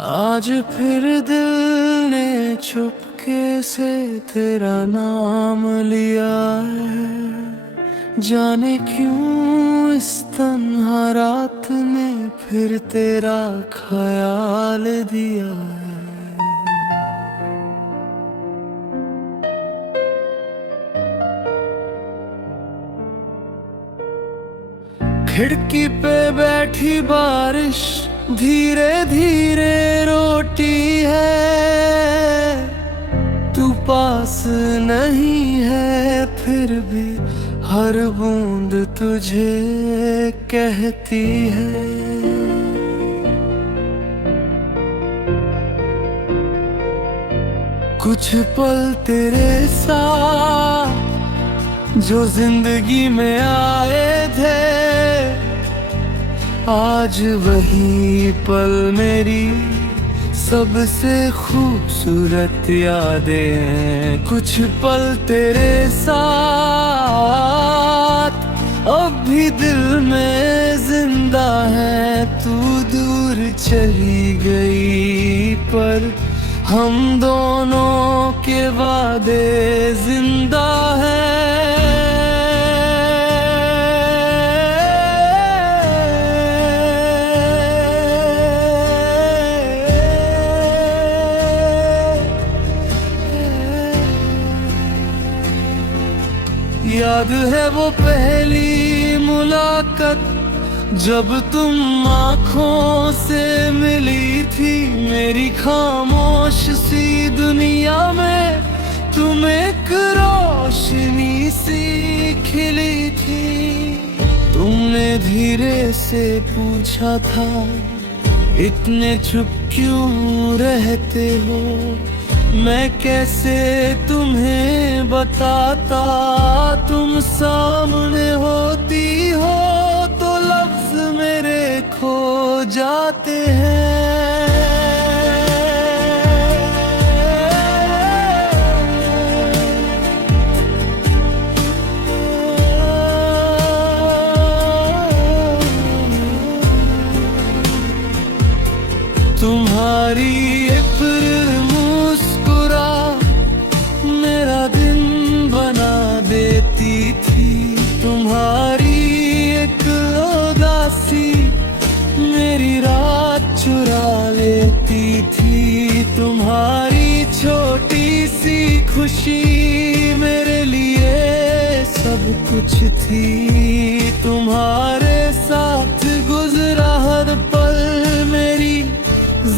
आज फिर दिल ने चुपके से तेरा नाम लिया है। जाने क्यों इस तन्हा रात में फिर तेरा ख्याल दिया है। खिड़की पे बैठी बारिश धीरे धीरे रोटी है। तू पास नहीं है फिर भी हर बूंद तुझे कहती है। कुछ पल तेरे साथ जो जिंदगी में आए थे, आज वही पल मेरी सबसे खूबसूरत यादें हैं। कुछ पल तेरे साथ अब भी दिल में जिंदा है। तू दूर चली गई पर हम दोनों के वादे जिंदा हैं। याद है वो पहली मुलाकात जब तुम आँखों से मिली थी। मेरी खामोश सी दुनिया में तुम एक रोशनी सी खिली थी। तुमने धीरे से पूछा था इतने चुप क्यों रहते हो। मैं कैसे तुम्हें बताता, तुम सामने होती हो तो लफ्ज मेरे खो जाते हैं। तुम्हारी मेरा दिन बना देती थी। तुम्हारी एक उदासी मेरी रात चुरा लेती थी। तुम्हारी छोटी सी खुशी मेरे लिए सब कुछ थी। तुम्हारे साथ गुजरा हर पल मेरी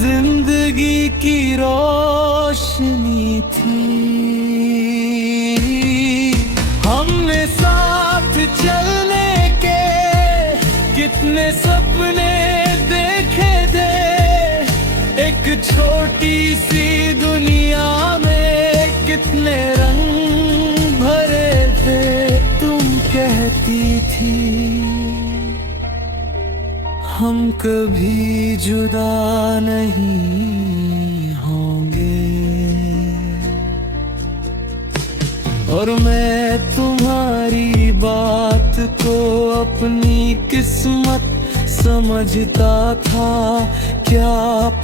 जिंदगी की रोशनी थी। हमने साथ चलने के कितने सपने देखे थे। एक छोटी सी दुनिया में कितने रंग भरे थे। तुम कहती थी हम कभी जुदा नहीं होंगे, और मैं तुम्हारी बात को अपनी किस्मत समझता था। क्या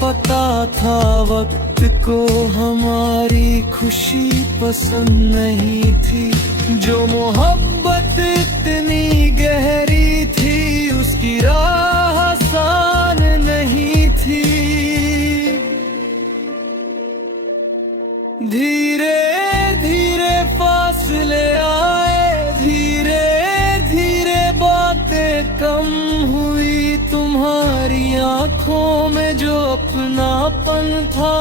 पता था वक्त को हमारी खुशी पसंद नहीं थी। जो मोहब्बत इतनी गहरी थी उसकी राह आसान नहीं थी। धीरे धीरे फासले आए, धीरे धीरे बातें कम हुई। तुम्हारी आंखों में जो अपनापन था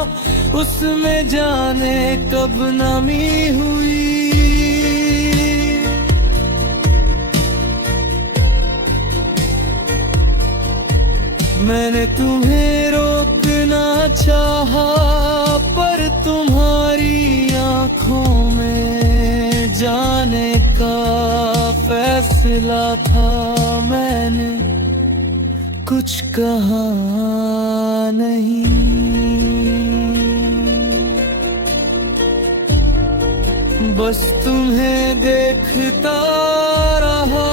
उसमें जाने कब नमी हुई। मैंने तुम्हें रोकना चाहा पर तुम्हारी आंखों में जाने का फैसला था। मैंने कुछ कहा नहीं, बस तुम्हें देखता रहा।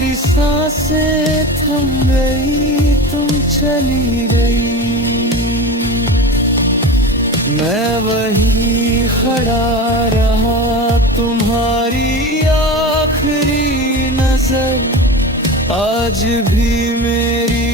मेरी सांसें थम गई, तुम चली गई। मैं वही खड़ा रहा, तुम्हारी आखिरी नजर आज भी मेरी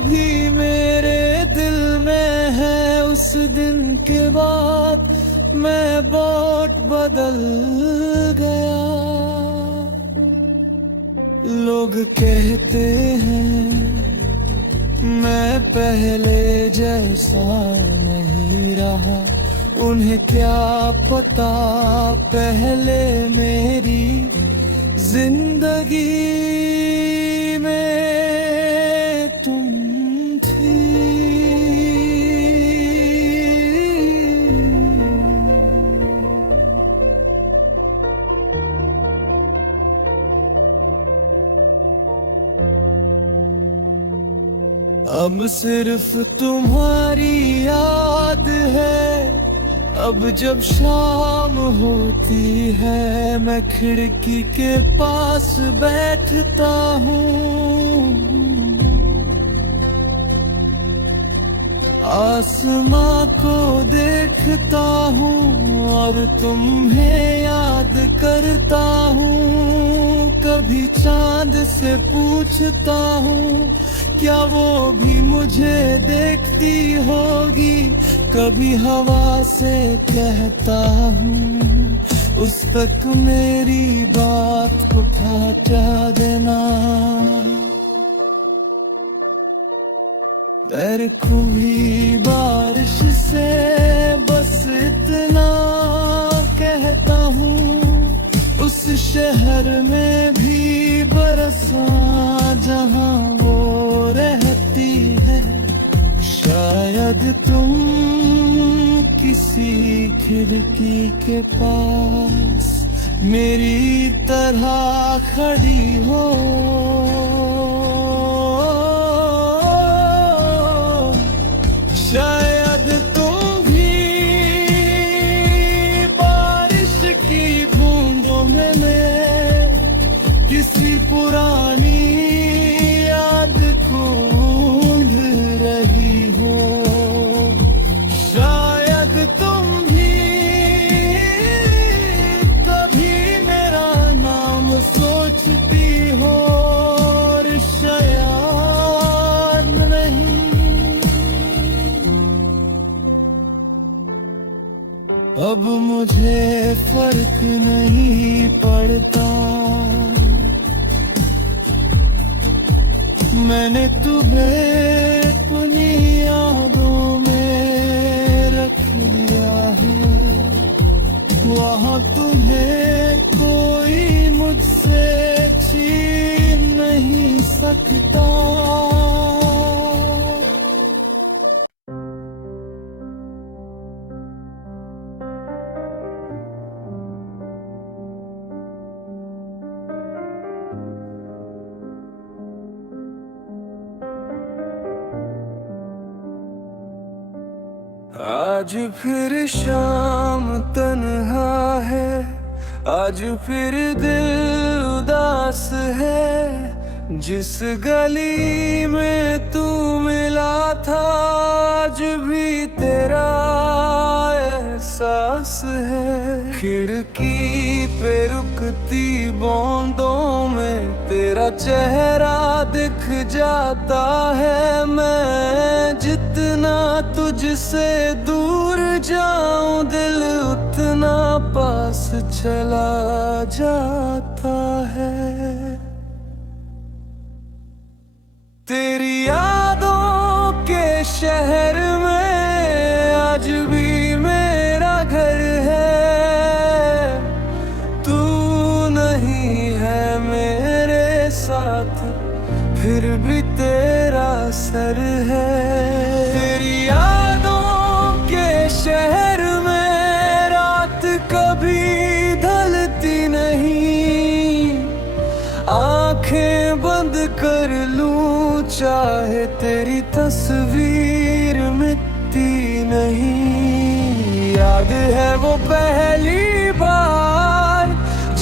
भी मेरे दिल में है। उस दिन के बाद मैं बहुत बदल गया। लोग कहते हैं मैं पहले जैसा नहीं रहा, उन्हें क्या पता पहले मेरी जिंदगी में अब सिर्फ तुम्हारी याद है। अब जब शाम होती है मैं खिड़की के पास बैठता हूँ, आसमां को देखता हूँ और तुम्हें याद करता हूँ। कभी चांद से पूछता हूँ क्या वो भी मुझे देखती होगी। कभी हवा से कहता हूँ उस तक मेरी बात को पहुंचा देना। तेरे को भी बारिश से बस इतना कहता हूँ, उस शहर में भी बरसा जहाँ वो रहती है। शायद तुम किसी खिड़की के पास मेरी तरह खड़ी हो। शायद तुम भी बारिश की बूंदों में किसी पुरानी याद को ढूंढ रही हो। शायद तुम भी कभी मेरा नाम सोचती हो और शायद नहीं। अब मुझे फर्क नहीं पड़ता, मैंने तुम्हें अपनी यादों में रख लिया है। वहाँ तुम्हें कोई मुझसे छीन नहीं सकता। आज फिर शाम तन्हा है, आज फिर दिल उदास है। जिस गली में तू मिला था आज भी तेरा एहसास है। खिड़की पे रुकती बूंदों में तेरा चेहरा दिख जाता है। मैं जितना तुझसे दूर जाऊं दिल उतना पास चला जाता है। तेरी यादों के शहर में आज भी मेरा घर है। तू नहीं है मेरे साथ फिर भी तेरा सर है। तेरी यादों के शहर में रात कभी ढलती नहीं, आंखें बंद कर लूं चाहे तेरी तस्वीर मिटती नहीं। याद है वो पहली बार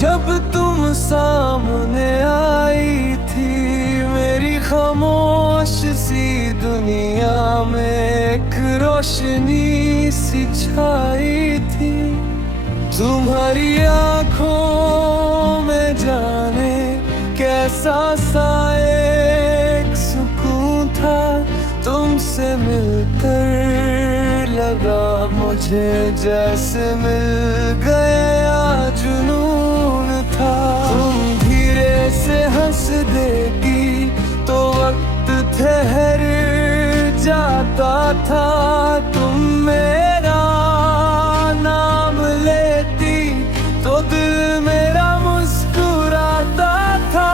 जब तुम सामने आई थी, मेरी खामोश सी दुनिया में एक रोशनी सी छाई थी। तुम्हारी आंखों में जाने कैसा सा एक सुकून था, तुमसे मिलकर लगा मुझे जैसे मिल गया जुनून था। तुम धीरे से हंस देगी तो वक्त ठहर जाता था, तुम मेरा नाम लेती तो दिल मेरा मुस्कुराता था।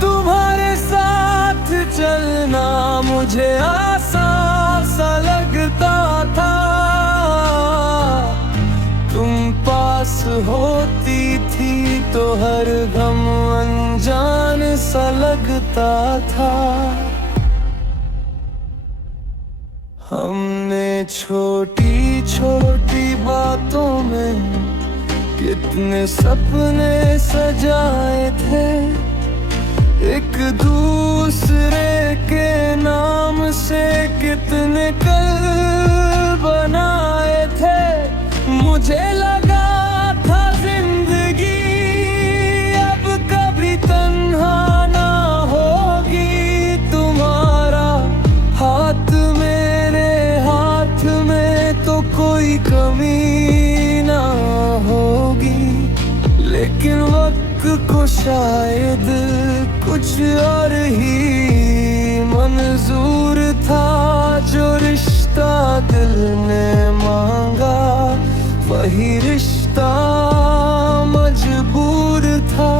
तुम्हारे साथ चलना मुझे आसान सा लगता था, तुम पास होती थी तो हर गम अनजान सा लगता था। हमने छोटी छोटी बातों में कितने सपने सजाए थे, एक दूसरे के नाम से कितने कल बनाए थे। मुझे लगा था जिंदगी अब कभी तन्हा ना होगी, तुम्हारा हाथ मेरे हाथ में तो कोई कमी ना होगी। लेकिन वक्त को शायद कुछ और ही मंजूर था, जो रिश्ता दिल ने मांगा वही रिश्ता मजबूर था।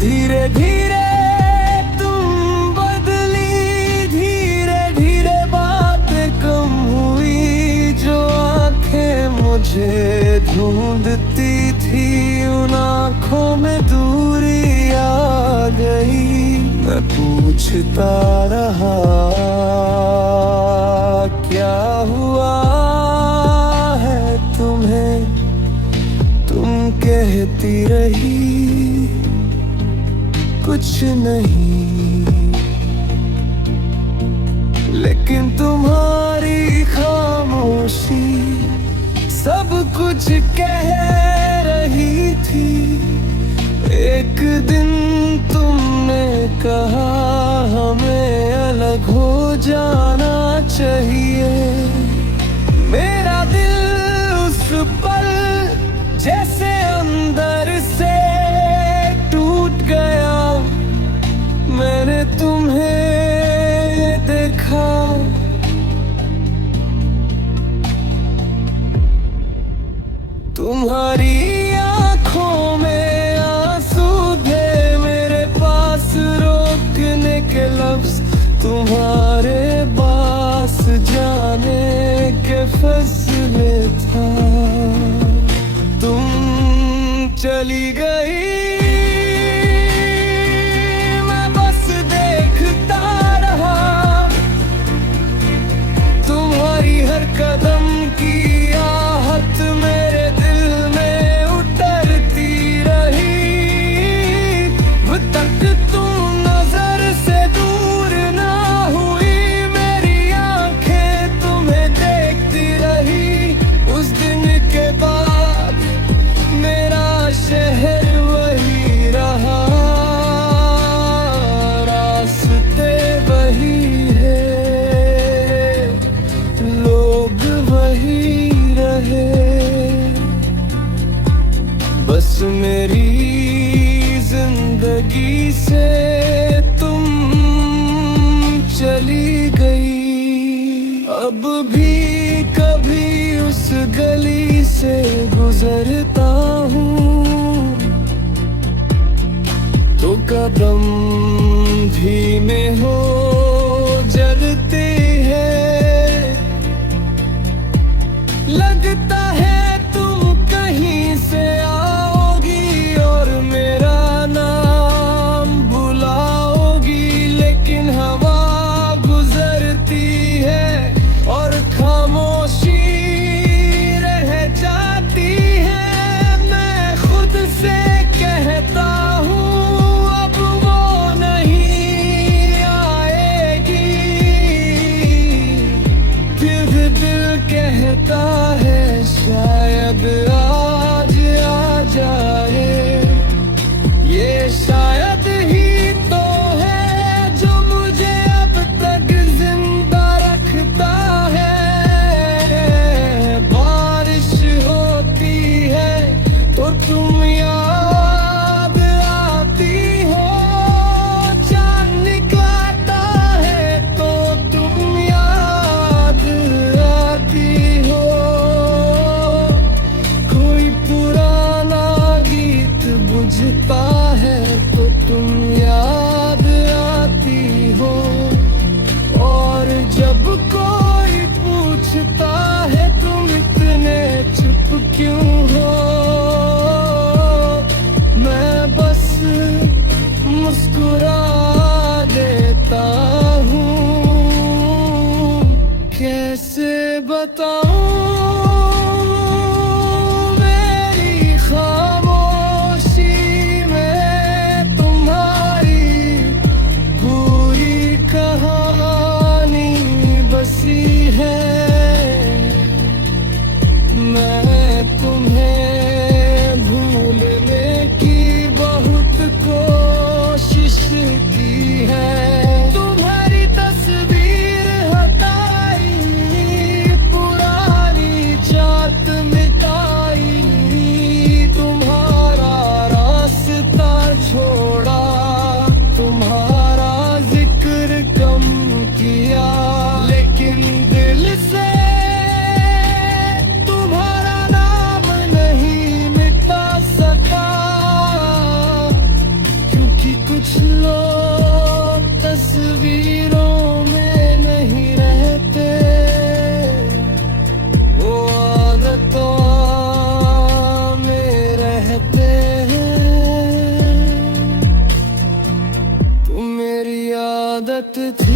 धीरे धीरे तुम बदली, धीरे धीरे बातें कम हुई, जो आंखें मुझे ढूंढती थी उन आंखों में दूरी आ गई। मैं पूछता रहा क्या हुआ है तुम्हें, तुम कहती रही कुछ नहीं, लेकिन तुम्हारी खामोशी सब कुछ कह रही थी। एक दिन तुमने कहा हमें अलग हो जाना चाहिए, मेरा दिल उस पल जैसे अंदर से टूट गया। मैंने तुम्हें देखा, तुम्हारी आंखों में आंसू थे, मेरे पास रोकने के लफ्ज, तुम्हारे पास जाने के फैसले था। तुम चली गई, मैं बस देखता रहा, तुम्हारी हर कदम की आहट मेरे दिल में उतरती रही। तक तुम नजर से दूर ना हुई, मेरी आंखें तुम्हें देखती रही। उस दिन के बाद मेरा शहर वही रहा, रास्ते वही है, लोग वही रहे। बस मेरी जिंदगी से तुम चली गई। अब भी कभी उस गली से गुजरता हूँ तो कदम धीमे हो कहता है शायद आज आ जाए। ये शायद ही तो है जो मुझे अब तक जिंदा रखता है। बारिश होती है तो तुम याद आती हो, चांद निकलता है तो तुम याद आती हो। कोई पुराना गीत बुझता है तो तुम याद आती हो। और जब कोई पूछता है तुम इतने चुप क्यों हो, मैं बस मुस्कुरा देता हूँ। कैसे बताऊँ मेरी खामोशी में तुम्हारी पूरी कहानी बसी है। मैं तुम्हें भूलने की बहुत कोशिश की है। तुम्हारी तस्वीर हटाई, पुरानी चाहत मिटाई, तुम्हारा रास्ता छोड़ा, तुम्हारा जिक्र कम किया, लेकिन दिल से तुम्हारा नाम नहीं मिटा सका। क्योंकि कुछ लोग तस्वीरों में नहीं रहते, वो आदतों में रहते हैं। तुम मेरी आदत थी,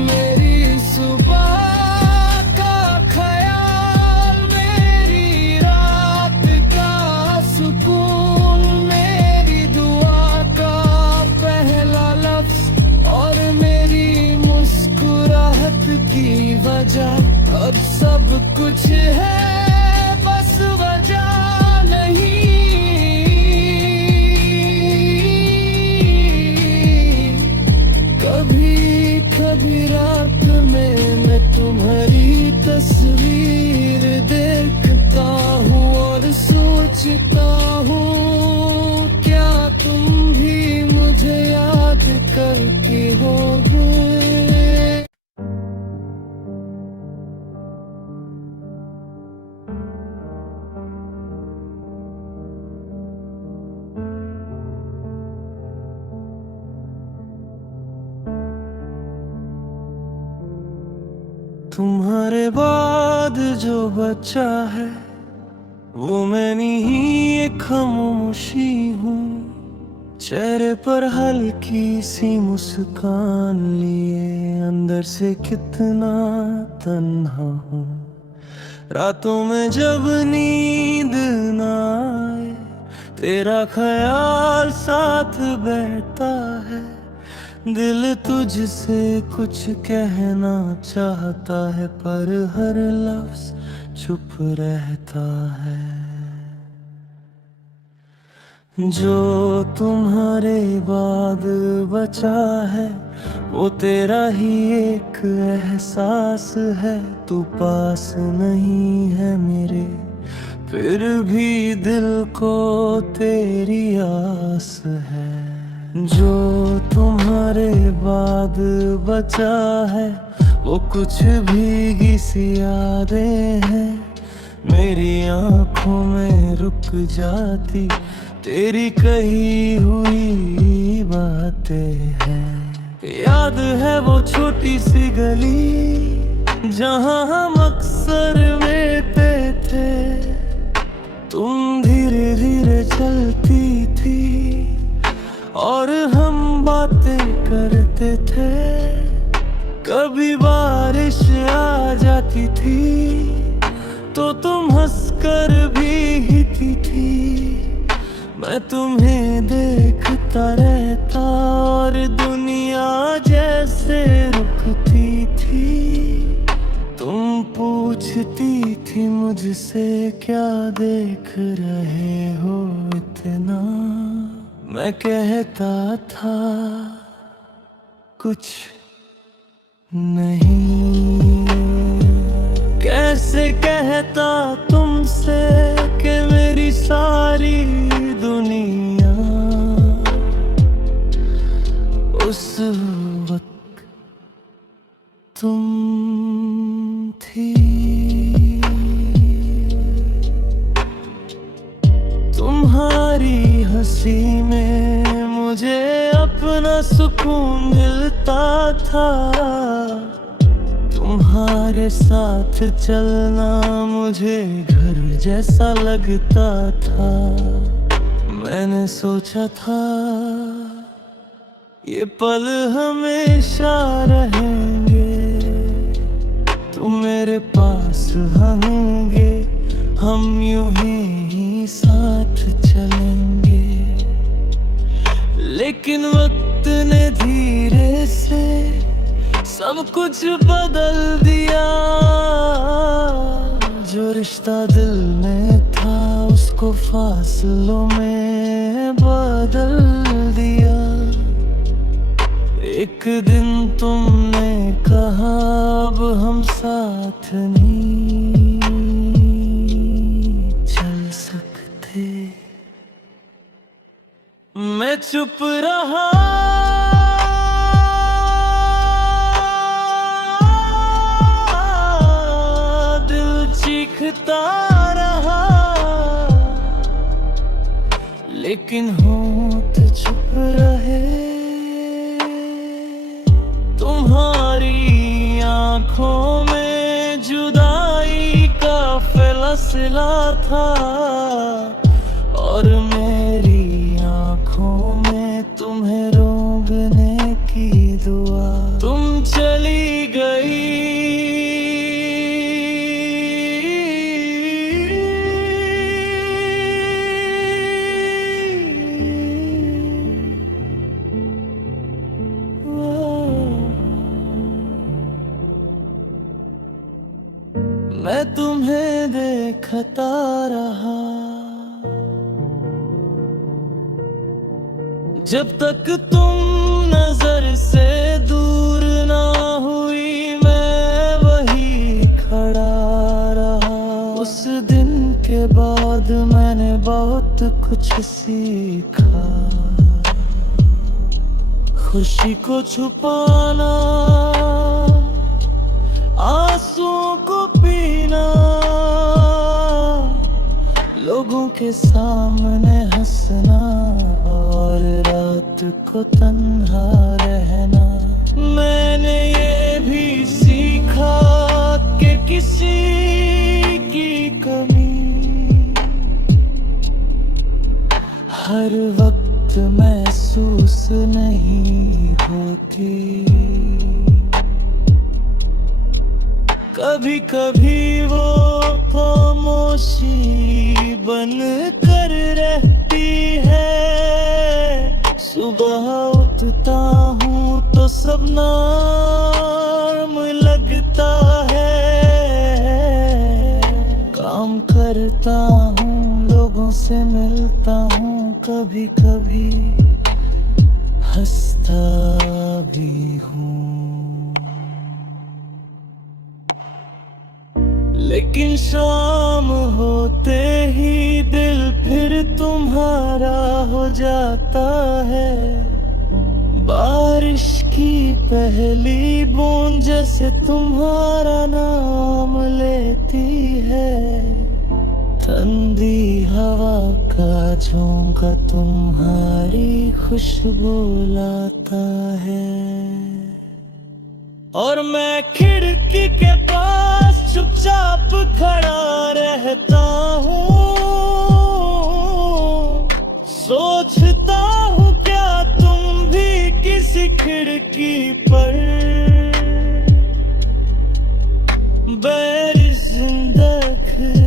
मेरी सुबह का ख्याल, मेरी रात का सुकून, मेरी दुआ का पहला लफ्ज और मेरी मुस्कुराहट की वजह। अब सब कुछ है बस वजह नहीं। कभी कभी रात में मैं तुम्हारी तस्वीर देखता हूँ और सोचता हूँ क्या तुम भी मुझे याद करती होगे। तुम्हारे बाद जो बचा है वो मैं नहीं, एक खामोशी हूँ। चेहरे पर हल्की सी मुस्कान लिए अंदर से कितना तन्हा हूँ। रातों में जब नींद ना आए तेरा ख्याल साथ बैठता है। दिल तुझसे कुछ कहना चाहता है पर हर लफ्ज चुप रहता है। जो तुम्हारे बाद बचा है वो तेरा ही एक एहसास है। तू पास नहीं है मेरे, फिर भी दिल को तेरी आस है। जो तुम्हारे बाद बचा है वो कुछ भीगी सी यादें हैं। मेरी आंखों में रुक जाती तेरी कही हुई बातें हैं। याद है वो छोटी सी गली जहां हम अक्सर मिलते थे। तुम धीरे धीरे चलती थी और हम बातें करते थे। कभी बारिश आ जाती थी तो तुम हंसकर भी हिती थी, मैं तुम्हें देखता रहता और दुनिया जैसे रुकती थी। तुम पूछती थी मुझसे क्या देख रहे हो इतना, मैं कहता था कुछ नहीं। कैसे कहता तुमसे कि मेरी सारी दुनिया उस वक्त तुम थी। तुम्हारी हंसी में मुझे अपना सुकून मिलता था, तुम्हारे साथ चलना मुझे घर जैसा लगता था। मैंने सोचा था ये पल हमेशा रहेंगे, तुम मेरे पास होंगे, हम यूं ही साथ चलेंगे। लेकिन वक्त ने धीरे से सब कुछ बदल दिया, जो रिश्ता दिल में था उसको फासलों में बदल दिया। एक दिन तुमने कहा अब हम साथ नहीं चल सकते, मैं चुप रहा, दिल चीखता रहा, लेकिन होंठ चुप रहे। तुम्हारी आंखों में जुदाई का फैसला था और मेरी आंखों में तुम्हें रोकने की दुआ। तुम चली गई मैं तुम्हें देखता रहा, जब तक तुम नजर से दूर ना हुई मैं वही खड़ा रहा। उस दिन के बाद मैंने बहुत कुछ सीखा, खुशी को छुपाना, आंसुओं को पीना, लोगों के सामने हंसना और रात को तन्हा रहना। मैंने ये भी सीखा कि किसी की कमी हर वक्त महसूस नहीं होती। कभी कभी वो खामोशी बन कर रहती है। सुबह उठता हूँ तो सब नाम लगता है, काम करता हूँ लोगों से मिलता हूँ, कभी कभी हंसता भी हूँ। लेकिन शाम होते ही दिल फिर तुम्हारा हो जाता है। बारिश की पहली बूंद जैसे तुम्हारा नाम लेती है। ठंडी हवा का झोंका तुम्हारी खुशबू लाता है। और मैं खिड़की के पास चुपचाप खड़ा रहता हूँ, सोचता हूँ क्या तुम भी किसी खिड़की पर बैरी जिंदगी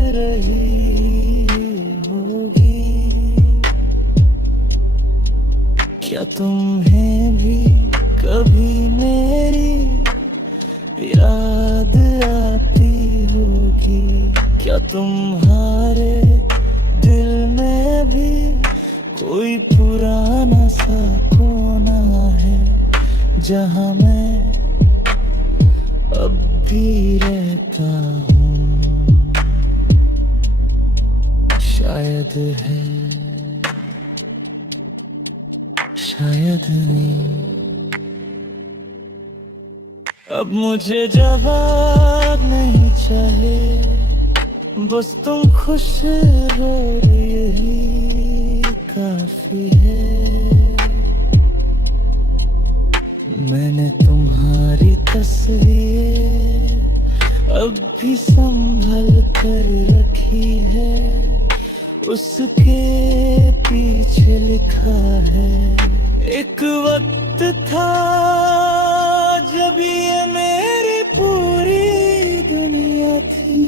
तुम्हें भी कभी मेरी याद आती होगी? क्या तुम्हारे दिल में भी कोई पुराना सा कोना है जहाँ मैं अब भी रहता हूँ? शायद है, शायद नहीं। अब मुझे जवाब नहीं चाहे, बस तुम खुश हो यही काफी है। मैंने तुम्हारी तस्वीर अब भी संभल कर रखी है, उसके पीछे लिखा है, एक वक्त था जब ये मेरी पूरी दुनिया थी।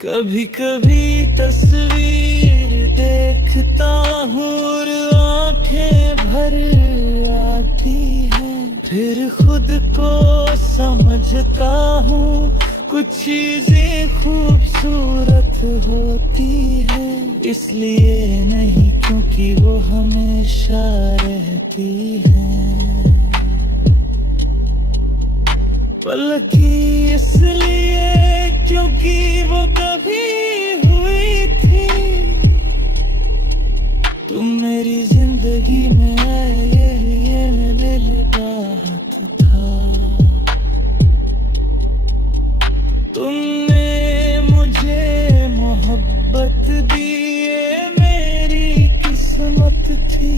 कभी कभी तस्वीर देखता हूँ और आंखें भर आती हैं, फिर खुद को समझता हूँ कुछ चीजें खूबसूरत होती है, इसलिए नहीं क्योंकि वो हमेशा रहती है। पलकी इसलिए क्योंकि वो कभी हुई थी, तुम मेरी जिंदगी में आए ये दिल बात था। तुमने मुझे मोहब्बत दी, ये मेरी किस्मत थी।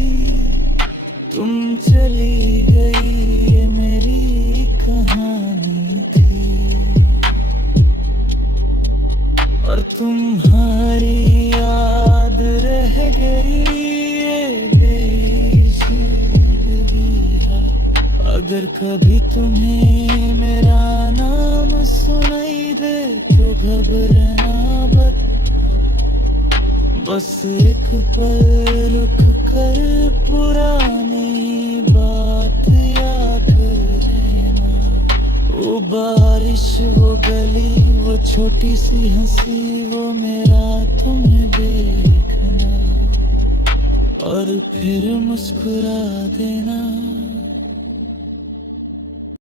तुम चली गई, ये मेरी कहानी थी। और तुम्हारी याद रह गई, ये मेरी जिंदगी है। अगर कभी तुम्हें मेरा नाम सुनाई दे तो घबराना बस एक पल रुक कर पुरानी बात याद रहना। वो बारिश, वो गली, वो छोटी सी हंसी, वो मेरा तुम्हें देखना और फिर मुस्कुरा देना।